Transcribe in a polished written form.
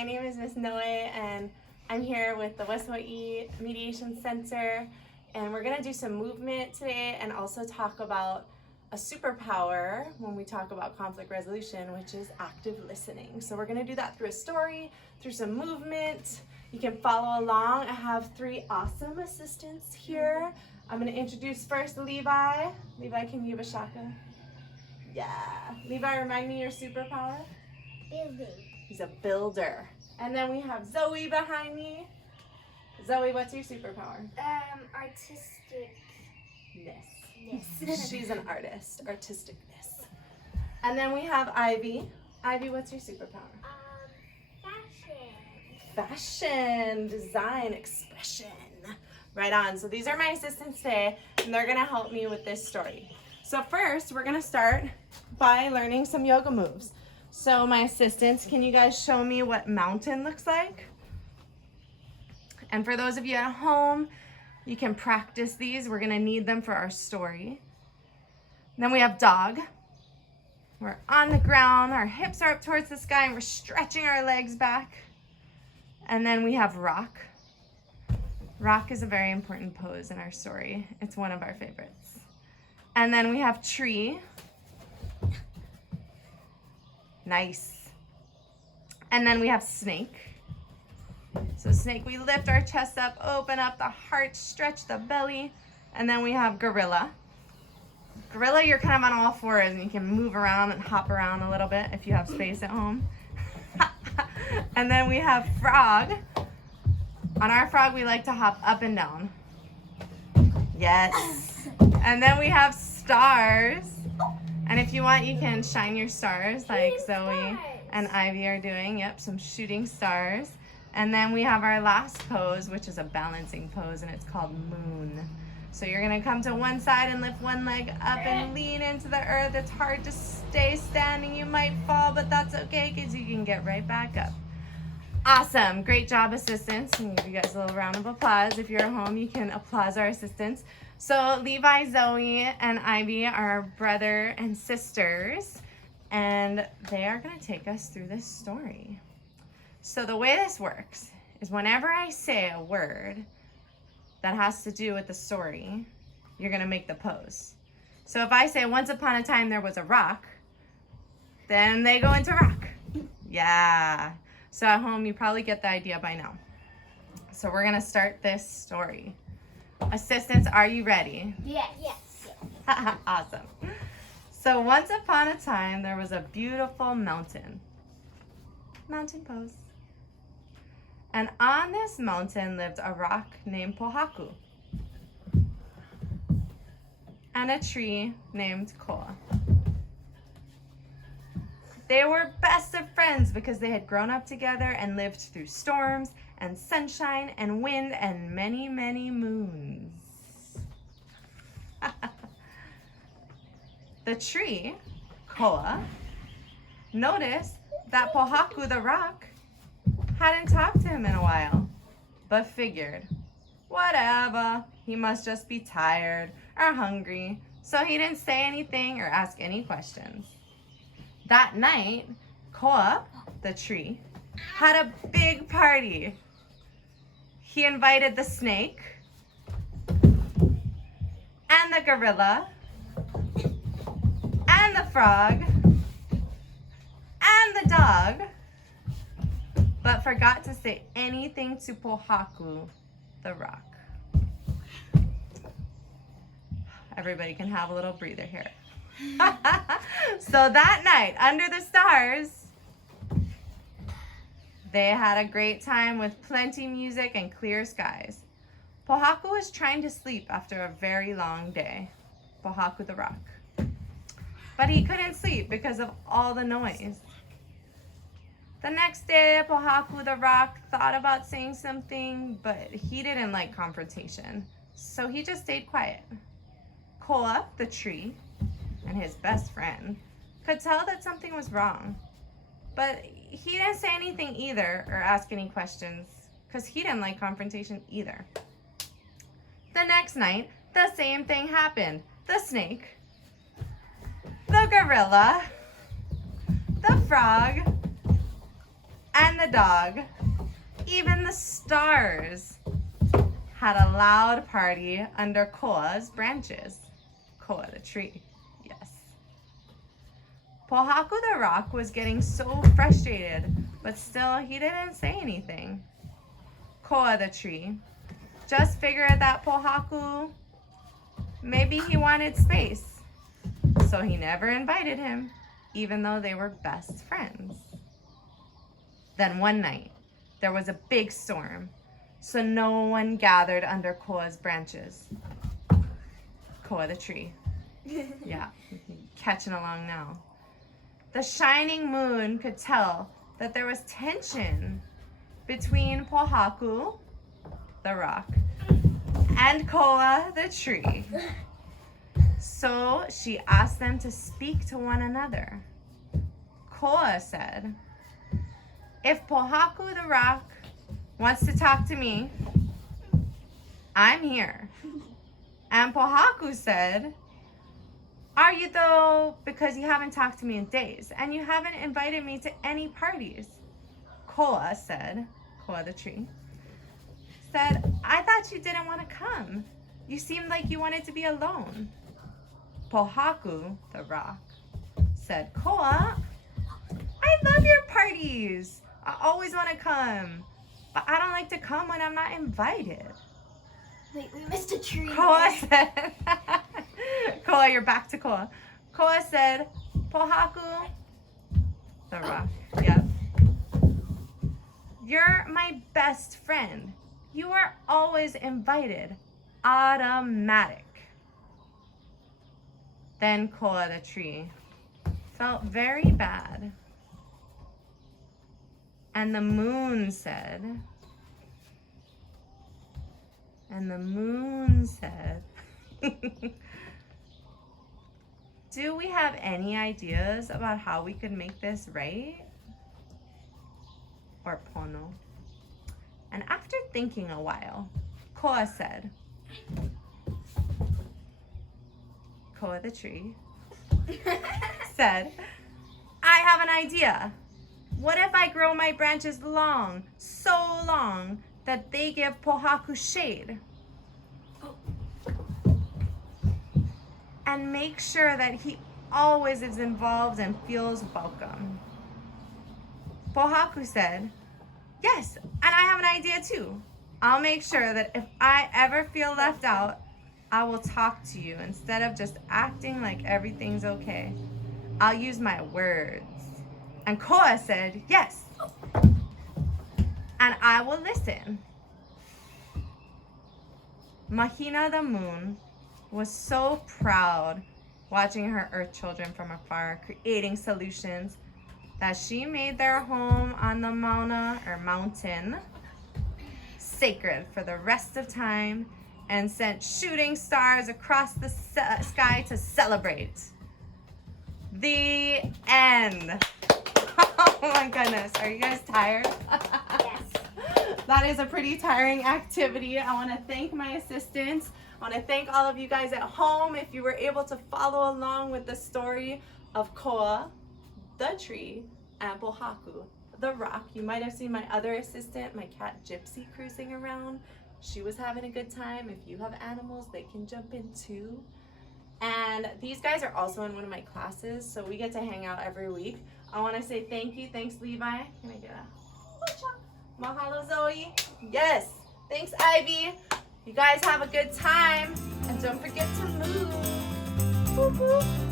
My name is Miss Noe, and I'm here with the West Hawaii Mediation Center, and we're gonna do some movement today and also talk about a superpower when we talk about conflict resolution, which is active listening. So we're gonna do that through a story, through some movement. You can follow along. I have three awesome assistants here. I'm gonna introduce first Levi. Levi, can you give a shaka? Yeah. Levi, remind me your superpower. Building. He's a builder. And then we have Zoe behind me. Zoe, what's your superpower? Artistic. Yes. She's an artist. Artisticness. And then we have Ivy. Ivy, what's your superpower? Fashion. Fashion, design, expression. Right on. So these are my assistants today, and they're gonna help me with this story. So first, we're gonna start by learning some yoga moves. So my assistants, can you guys show me what mountain looks like? And for those of you at home, you can practice these. We're gonna need them for our story. Then we have dog. We're on the ground, our hips are up towards the sky, and we're stretching our legs back. And then we have rock. Rock is a very important pose in our story. It's one of our favorites. And then we have tree. Nice. And then we have snake. So snake, we lift our chest up, open up the heart, stretch the belly. And then we have gorilla. Gorilla, you're kind of on all fours and you can move around and hop around a little bit if you have space at home. And then we have frog. On our frog, we like to hop up and down. Yes. And then we have stars. And if you want, you can shine your stars like Zoe and Ivy are doing. Yep, some shooting stars. And then we have our last pose, which is a balancing pose, and it's called moon. So you're gonna come to one side and lift one leg up and lean into the earth. It's hard to stay standing. You might fall, but that's okay because you can get right back up. Awesome, great job, assistants. I'm gonna give you guys a little round of applause. If you're at home, you can applause our assistants. So Levi, Zoe, and Ivy are brother and sisters, and they are gonna take us through this story. So the way this works is whenever I say a word that has to do with the story, you're gonna make the pose. So if I say once upon a time there was a rock, then they go into rock. Yeah. So at home, you probably get the idea by now. So we're gonna start this story. Assistants, are you ready? Yes. Awesome. So once upon a time, there was a beautiful mountain. Mountain pose. And on this mountain lived a rock named Pohaku. And a tree named Koa. They were best of friends because they had grown up together and lived through storms and sunshine and wind and many, many moons. The tree, Koa, noticed that Pohaku the rock hadn't talked to him in a while, but figured, whatever, he must just be tired or hungry, so he didn't say anything or ask any questions. That night, Koa, the tree, had a big party. He invited the snake, and the gorilla, and the frog, and the dog, but forgot to say anything to Pohaku, the rock. Everybody can have a little breather here. So that night, under the stars, they had a great time with plenty music and clear skies. Pohaku was trying to sleep after a very long day. Pohaku the rock. But he couldn't sleep because of all the noise. The next day, Pohaku the rock thought about saying something, but he didn't like confrontation, so he just stayed quiet. Koa, the tree, and his best friend, could tell that something was wrong, but he didn't say anything either or ask any questions because he didn't like confrontation either. The next night, the same thing happened. The snake, the gorilla, the frog, and the dog, even the stars, had a loud party under Koa's branches. Koa the tree, yes. Pohaku the rock was getting so frustrated, but still he didn't say anything. Koa the tree just figured that Pohaku, maybe he wanted space, so he never invited him, even though they were best friends. Then one night, there was a big storm, so no one gathered under Koa's branches. Koa the tree. Yeah, catching along now. The shining moon could tell that there was tension between Pohaku, the rock, and Koa, the tree. So she asked them to speak to one another. Koa said, "If Pohaku, the rock, wants to talk to me, I'm here." And Pohaku said, "Are you though? Because you haven't talked to me in days, and you haven't invited me to any parties." Koa said, Koa the tree, said, "I thought you didn't want to come. You seemed like you wanted to be alone." Pohaku, the rock, said, "Koa, I love your parties. I always want to come, but I don't like to come when I'm not invited." Wait, we missed a tree. Koa said, Koa, you're back to Koa. Koa said, "Pohaku, the rock, yep. You're my best friend. You are always invited. Automatic." Then Koa the tree felt very bad. And the moon said, "Do we have any ideas about how we could make this right?" Or pono. And after thinking a while, Koa said, Koa the tree said, "I have an idea. What if I grow my branches long, so long, that they give Pohaku shade? And make sure that he always is involved and feels welcome." Pohaku said, "Yes, and I have an idea too. I'll make sure that if I ever feel left out, I will talk to you instead of just acting like everything's okay. I'll use my words." And Koa said, "Yes, and I will listen." Mahina the moon was so proud watching her earth children from afar creating solutions that she made their home on the mountain sacred for the rest of time and sent shooting stars across the sky to celebrate. The end. Oh my goodness, are you guys tired? Yes. That is a pretty tiring activity. I want to thank my assistants. I want to thank all of you guys at home if you were able to follow along with the story of Koa, the tree, and Pohaku, the rock. You might have seen my other assistant, my cat Gypsy, cruising around. She was having a good time. If you have animals, they can jump in too. And these guys are also in one of my classes, so we get to hang out every week. I want to say thank you. Thanks, Levi. Can I get a mahalo, Zoe? Yes. Thanks, Ivy. You guys have a good time. And don't forget to move. Boop, boop.